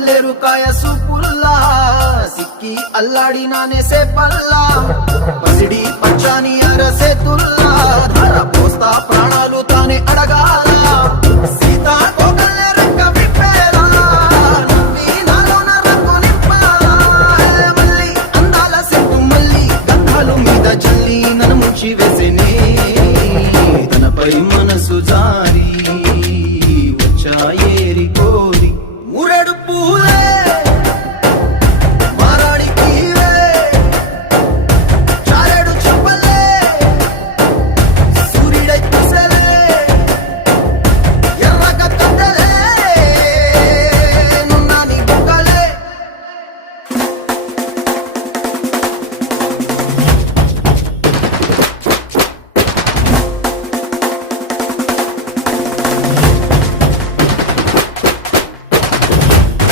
పల్లెరుకాయ సూపుల్లా సిక్కి అల్లాడినానే సేపల్లా పసిడి పచ్చాని అరసేతుల్లా ధార పోస్తా ప్రాణాలు తానే అడగాల సీతా